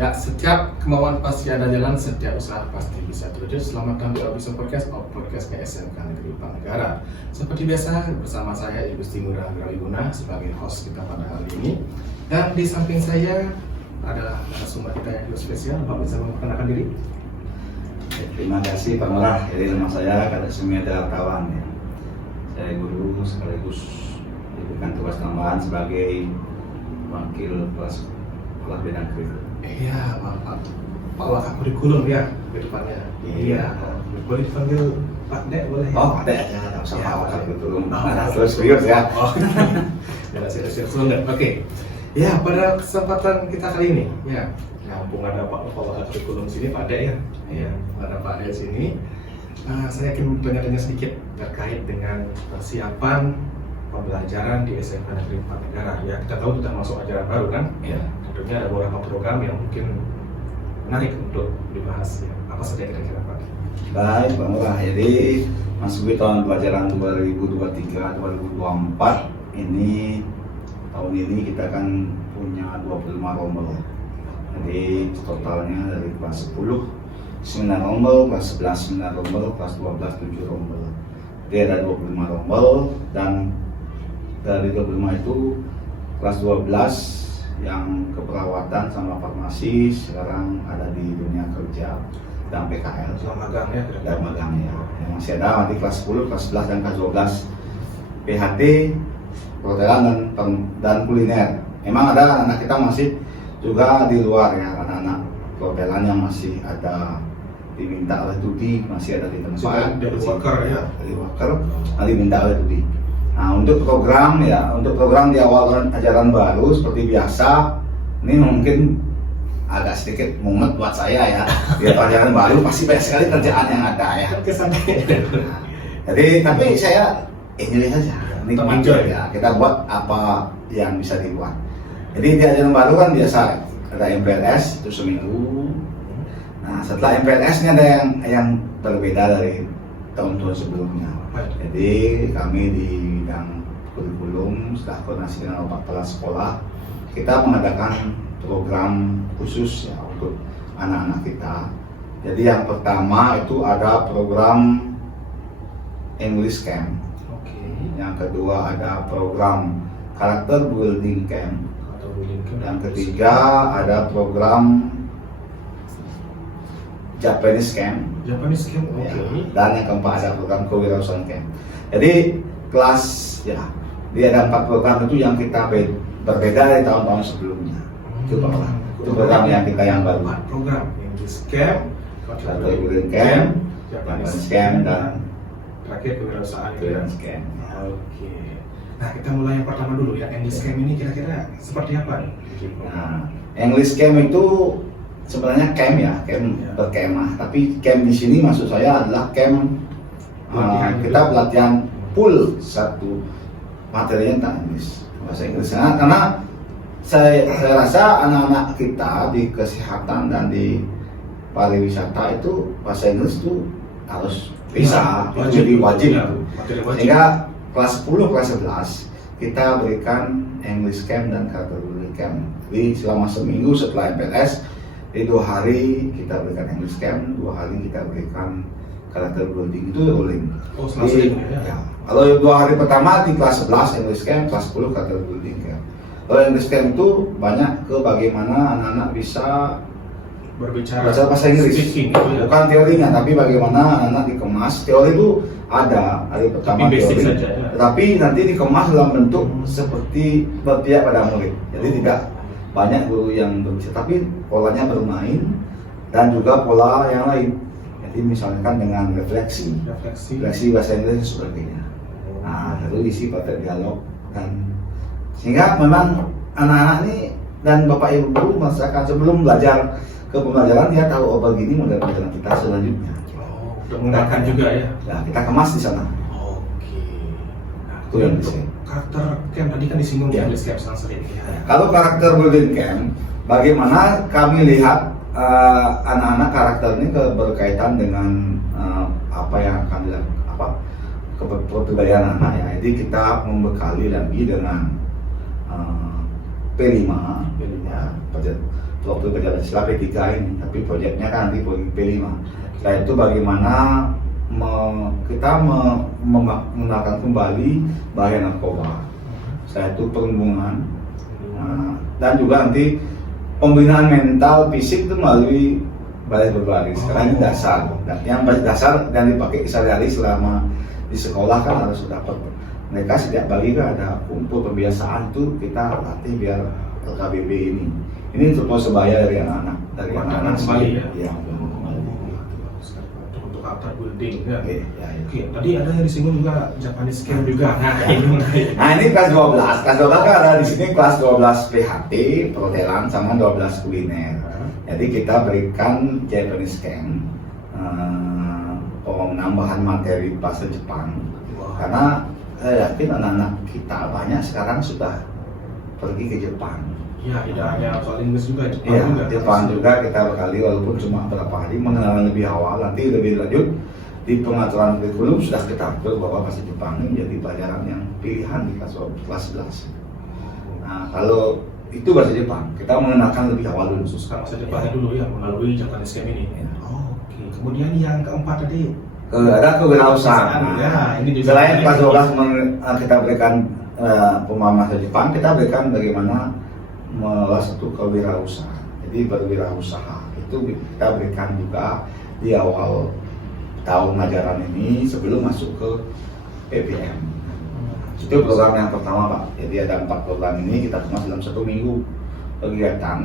Ya, setiap kemauan pasti ada jalan, setiap usaha pasti bisa terwujud. Selamat datang di Audition Podcast, podcastnya SMK Negeri Pangandaran. Seperti biasa, bersama saya Ibu Timura Grawiguna sebagai host kita pada hari ini. Dan di samping saya adalah narasumber kita yang spesial. Bapak bisa memperkenalkan diri? Terima kasih Pak Lurah. Jadi nama saya Kadek Sumeda Tawan. Ya. Saya guru sekaligus diberikan tugas tambahan sebagai wakil kelas sekolah bidang kurikulum. Iya, Pak Wakil Kurikulum ya ke depannya. Iya, boleh dipanggil Pak Dek boleh? Oh, Pak Dek ya, tak usah Ya, Pak Wakil Kurikulum. Oh, Terus serius ya. Oh, jangan serius-serius banget. Oke. Ya, pada kesempatan kita kali ini, ya, mumpung ada Pak Wakil Kurikulum sini, Pak Dek ya. Iya, ada Pak Dek sini. Saya ingin bertanya-tanya sedikit terkait dengan persiapan pembelajaran di SMK Negeri Pangandaran. Ya, kita tahu kita masuk ajaran baru kan? Ya. Tentunya ada beberapa program yang mungkin menarik untuk dibahas. Ya. Apa saja kira-kira Pak? Baik Pak Lurah. Jadi masuk di tahun pelajaran 2023-2024 ini tahun ini kita akan punya 25 rombel. Jadi totalnya dari kelas 10 9 rombel, kelas 11 9 rombel, kelas 12 7 rombel. Jadi ada 25 rombel dan dari 25 itu kelas 12 yang keperawatan sama farmasi sekarang ada di dunia kerja dan PKL Selama magang ya? dan magang ya. Yang masih ada nanti kelas 10, kelas 11 dan kelas 12 PHT, perhotelan dan kuliner. Memang ada anak-anak kita masih juga di luar ya, anak-anak perhotelan yang masih ada diminta oleh Tudi, masih ada di tempat dari worker ya? Dari worker, nanti diminta oleh Tudi. Nah, untuk program di awal ajaran baru seperti biasa, ini mungkin agak sedikit mumet buat saya ya. Di ajaran baru pasti banyak sekali kerjaan yang ada ya. Jadi tapi saya enjoy saja, nikmati ya. Kita buat apa yang bisa dibuat. Jadi di ajaran baru kan biasa ada MPLS itu seminggu. Nah, setelah MPLS ini ada yang berbeda dari tahun-tahun sebelumnya. Jadi kami di bidang kurikulum setelah koordinasi dengan kepala sekolah, kita mengadakan program khusus ya untuk anak-anak kita. Jadi yang pertama itu ada program English Camp. Yang kedua ada program Character Building Camp. Yang ketiga ada program Japanese Camp. Japanese Camp, oke. Ya. Dan yang keempat ada program Kewirausahaan Camp. Jadi kelas ya, dia ada 4 program itu yang kita berbeda dari tahun-tahun sebelumnya. Itu program yang kita yang baru. 4 program, English Camp, Character Building Camp, Japanese Japanese Camp dan terakhir Kewirausahaan Camp. Oke. Nah, kita mulai yang pertama dulu ya. English Camp ini kira-kira seperti apa nih? Nah, English Camp itu sebenarnya camp ya, berkemah. Tapi camp di sini maksud saya adalah camp kita pelatihan full satu materinya tentang Inggris, bahasa Inggris. Karena saya rasa anak-anak kita di kesehatan dan di pariwisata itu bahasa Inggris itu harus bisa, jadi wajib. Sehingga kelas 10, kelas 11 kita berikan English Camp dan Character Building Camp. Jadi selama seminggu setelah MPLS, di 2 hari kita berikan English Camp, 2 hari kita berikan Character Building, itu rolling. Oh, selesai ya. Kalau 2 hari pertama di kelas 11 English Camp, kelas 10 Character Building Camp. Kalau English Camp itu banyak ke bagaimana anak-anak bisa berbicara bahasa Inggris. Speaking, ya. Bukan teorinya, tapi bagaimana anak-anak dikemas. Teori itu ada hari pertama teori, saja, ya. Tapi nanti dikemas dalam bentuk seperti berpihak pada murid. Jadi tidak banyak guru yang berbicara, tapi polanya bermain dan juga pola yang lain. Jadi misalkan dengan refleksi bahasa Inggris dan sebagainya. Nah, lalu isi pada dialog dan sehingga memang anak-anak ini dan bapak ibu guru merasakan sebelum belajar ke pembelajaran dia tahu oh begini model pelajaran kita selanjutnya. Oh, udah menggunakan juga ya. Nah, kita kemas di sana. Oke. Nah, Itu yang untuk disini. karakter camp tadi kan disinggung Ya. English Camp sering ya. Kalau karakter building camp, bagaimana kami lihat anak-anak karakter ini berkaitan dengan apa yang akan dilakukan, kepribadian anak ya. Jadi kita membekali lagi dengan P5 ya, waktu perjalanan sila P3 ini, tapi proyeknya kan nanti P5. Setelah itu bagaimana kita menggunakan kembali bahaya narkoba. Setelah itu perundungan, dan juga nanti pembinaan mental fisik itu melalui baris berbaris. Sekarang ini dasar, dan yang dasar dan dipakai sehari-hari selama di sekolah kan harus dapat. Mereka sejak pagi kan ada kumpul pembiasaan tuh, kita latih biar LKBB ini. Ini untuk sebaya dari anak-anak kembali ya. Ya. Untuk after building ya. Oke, ya. Oke, tadi ada yang disinggung juga Japanese camp juga. Nah ini kelas 12. Kelas 12 kan ada di sini kelas 12 PHT, perhotelan sama 12 kuliner. Jadi kita berikan Japanese camp, penambahan materi bahasa Jepang. Karena saya yakin anak-anak kita banyak sekarang sudah pergi ke Jepang. Ya, tidak hanya soal Inggris juga, Jepang Iya, juga. Jepang juga kita berkali walaupun cuma beberapa hari mengenal lebih awal, nanti lebih lanjut di pengaturan kurikulum sudah kita atur bahwa bahasa Jepang ini menjadi pelajaran yang pilihan di kelas 11. Nah, kalau itu bahasa Jepang, kita mengenalkan lebih awal dulu. Khususkan bahasa Jepangnya dulu ya, melalui Japanese camp ini. Ya. Oke, kemudian yang keempat tadi Ada kewirausahaan. Ya, ini juga Selain kelas 12 kita berikan pemahaman bahasa Jepang, kita berikan bagaimana mengelola satu kewirausahaan. Jadi berwirausaha itu kita berikan juga di awal tahun ajaran ini sebelum masuk ke PPM. Itu program yang pertama Pak. Jadi ada 4 program ini kita kemas dalam 1 minggu kegiatan,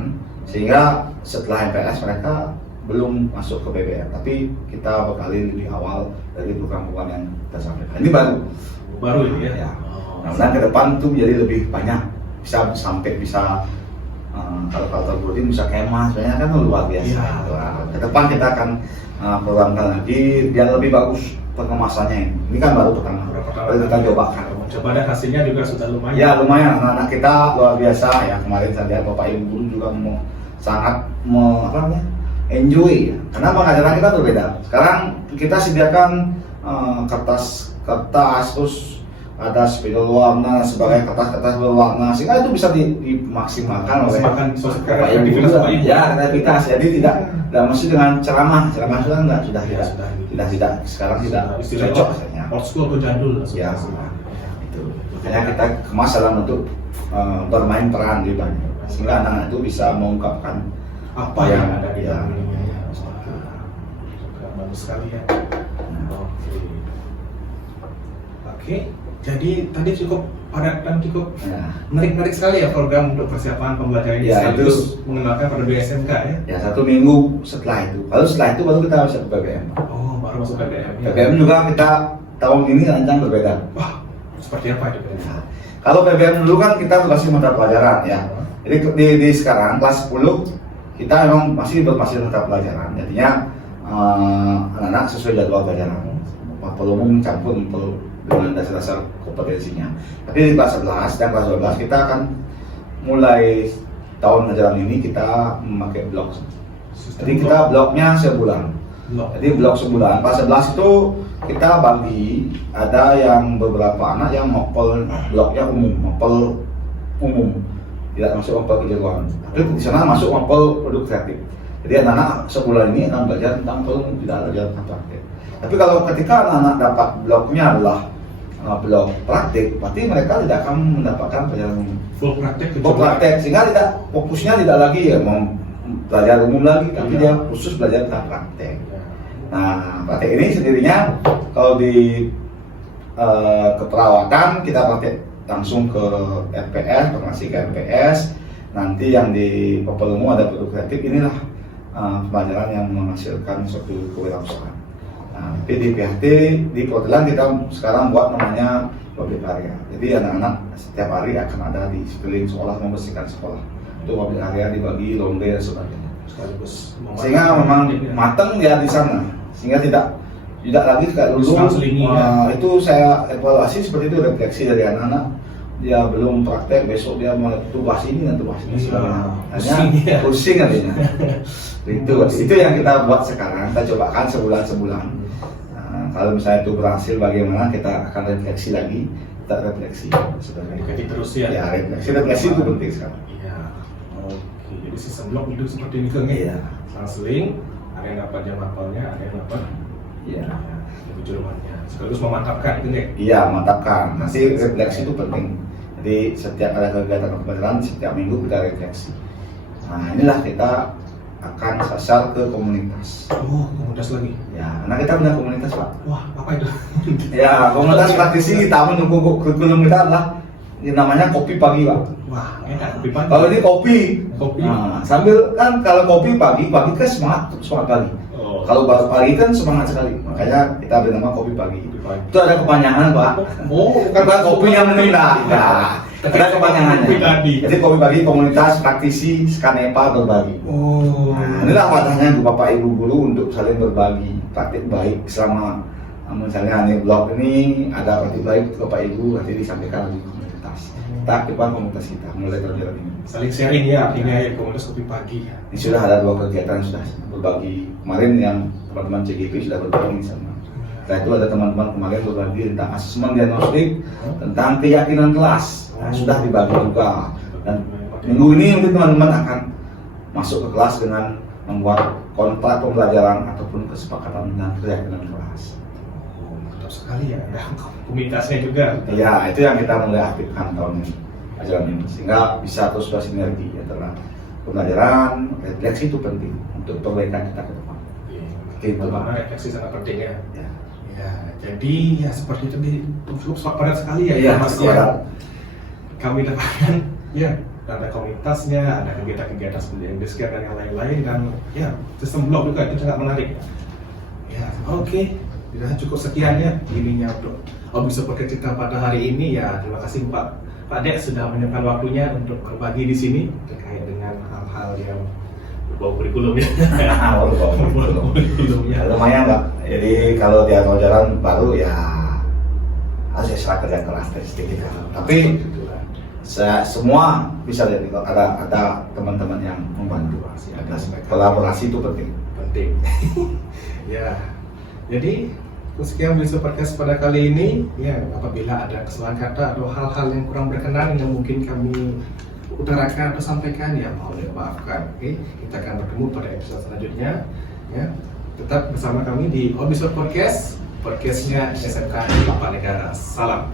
sehingga setelah MPLS mereka belum masuk ke PPM, tapi kita berkali lebih awal dari program-program yang kita sampaikan. Ini baru ini ya. ya. Nah, ke depan tuh jadi lebih banyak, bisa sampai kalau terbutin bisa kemah, sebenarnya kan luar biasa. Ya. Nah, ke depan kita akan programkan lagi biar lebih bagus pengemasannya. Ini kan baru pertama. Baru kita cobakan. Coba dan hasilnya juga sudah lumayan. Ya lumayan, anak-anak kita luar biasa ya. Kemarin saya lihat Bapak Ibu guru juga sangat enjoy ya. Karena pengajaran kita berbeda. Sekarang kita sediakan kertas terus ada spidol warna sebagai kertas berwarna, sehingga itu bisa dimaksimalkan oleh Bapak Ibu juga. Ya, kreativitas. Jadi tidak mesti dengan ceramah sudah tidak sekarang tidak cocok rasanya. Old school atau jadul. Ya, itu. Makanya kita kemas dalam bentuk bermain peran di banyak, sehingga anak-anak itu bisa mengungkapkan apa yang ada di ya. dalam ini. Bagus sekali ya. Oke. Jadi tadi cukup padat dan cukup menarik sekali ya program untuk persiapan pembelajaran ini, sekaligus mengenalkan pada BSMK ya. Ya 1 minggu setelah itu. Kalau setelah itu baru kita masuk ke PPM. Oh, baru masuk PPM. Ya. PPM juga kita tahun ini rancang berbeda. Wah, seperti apa itu? Nah, kalau PPM dulu kan kita berbasis mata pelajaran ya. Jadi di sekarang kelas 10 kita memang masih berbasis mata pelajaran. Jadinya anak-anak sesuai jadwal pelajaran. Perlu umum campur dengan dasar-dasar kompetensinya. Tapi di kelas 11 dan kelas 12 kita akan mulai tahun ajaran ini kita memakai blok. Jadi kita bloknya sebulan. Jadi blok sebulan. Kelas 11 itu kita bagi, ada yang beberapa anak yang mapel bloknya umum, tidak masuk mapel kejagoan. Tapi di sana masuk mapel produk kreatif. Jadi anak-anak sebulan ini akan belajar tentang produk, tidak belajar tentang praktik. Tapi kalau ketika anak-anak dapat bloknya adalah blok praktik, berarti mereka tidak akan mendapatkan pelajaran full praktik, sehingga tidak fokusnya tidak lagi ya mau belajar umum lagi, tapi dia khusus belajar tentang praktik. Nah, praktik ini sendirinya kalau di keperawatan kita praktik langsung ke RPS, formasi ke RPS. Nanti yang di Popol Umum ada produk kreatif, inilah pelajaran yang menghasilkan suatu kewirausahaan. Nah, tapi di PHT, di perhotelan kita sekarang buat namanya pabrik karya. Jadi anak-anak setiap hari akan ada di sekeliling sekolah membersihkan sekolah. Itu pabrik karya dibagi laundry dan sebagainya. Sehingga memang matang ya di sana. Sehingga tidak lagi kayak dulu. Itu saya evaluasi seperti itu, refleksi dari anak-anak. Dia belum praktek, besok dia mau tugas ini dan tugas ini sebagainya. Hanya pusing artinya. Itu yang kita buat sekarang. Kita cobakan sebulan. Kalau misalnya itu berhasil, bagaimana kita akan refleksi lagi, kita refleksi. Terus ya. Ya, refleksi itu penting sekali. Iya. di sistem blok itu seperti ini kan? Iya. Seling, ada yang dapat jam apelnya, ada yang dapat Iya. lebih jerumannya. Sekaligus memantapkan itu nih. Iya, mantapkan. Nanti refleksi itu penting. Jadi setiap ada kegiatan kebenaran, setiap minggu kita refleksi. Nah inilah kita akan sasar ke komunitas. Oh, komunitas lagi. Ya, karena kita punya komunitas Pak. Wah, apa itu? Ya, komunitas praktisi tamu mendukung kurikulum kita adalah yang namanya kopi pagi Pak. Wah, enak kopi pagi. Kalau ini kopi, Kopi. Nah, sambil kan kalau kopi pagi kan semangat pagi. Oh. Kalau baru pagi kan semangat sekali, makanya kita beri nama kopi pagi. Kopi pagi. Itu ada kepanjangan Pak. Oh, Bukan kopi yang menunda. Nah, ada kepanjangannya. Kopi tadi. Jadi kopi pagi komunitas praktisi Skanepa berbagi. Oh. Nah, inilah wadahnya untuk Bapak Ibu guru untuk saling berbagi praktik baik selama misalnya nih blog ini ada praktik baik untuk Bapak Ibu nanti disampaikan di komunitas. Kita aktifkan komunitas kita mulai tahun ini. Saling sharing ya, artinya ya komunitas kopi pagi. Ini sudah ada 2 kegiatan sudah berbagi. Kemarin yang teman-teman CGP sudah berbagi sama. Setelah itu ada teman-teman kemarin berbagi tentang asesmen diagnostik, tentang keyakinan kelas. Nah, sudah dibagi juga. Dan minggu ini mungkin teman-teman akan masuk ke kelas dengan membuat kontrak pembelajaran ataupun kesepakatan dengan keyakinan kelas. Oh, mantap sekali ya. Nah, komunitasnya juga. Ya, itu yang kita mulai aktifkan tahun ini, ajaran ini, sehingga bisa terus bersinergi antara pembelajaran, refleksi itu penting untuk perbaikan kita ke depan. Gitu, Pak. Bagaimana refleksi sangat penting ya. Ya. Ya, jadi ya seperti itu cukup padat sekali ya. Iya, Mas, Mas. ya. Kami dapatkan ya ada komunitasnya, ada kegiatan-kegiatan seperti yang basic dan yang lain-lain dan ya sistem blog juga itu sangat menarik. Ya, oke. Ya, cukup sekian ya ininya untuk Obisur Podcast kita pada hari ini ya. Terima kasih Pak Dek sudah menyempatkan waktunya untuk berbagi di sini terkait dengan hal-hal yang berbau kurikulum ya. Kurikulumnya. Lumayan Pak. Jadi kalau dia mau jalan baru ya harus ekstra kerja keras sedikit. Tapi semua bisa jadi kalau ada teman-teman yang membantu. Ada kolaborasi itu penting. Penting. Ya. Jadi sekian Obisur Podcast pada kali ini. Ya, apabila ada kesalahan kata atau hal-hal yang kurang berkenan yang mungkin kami utarakan atau sampaikan ya mohon dimaafkan. Oke, kita akan bertemu pada episode selanjutnya. Ya, tetap bersama kami di Obisur Podcast, podcastnya SMK Bapak Negara. Salam.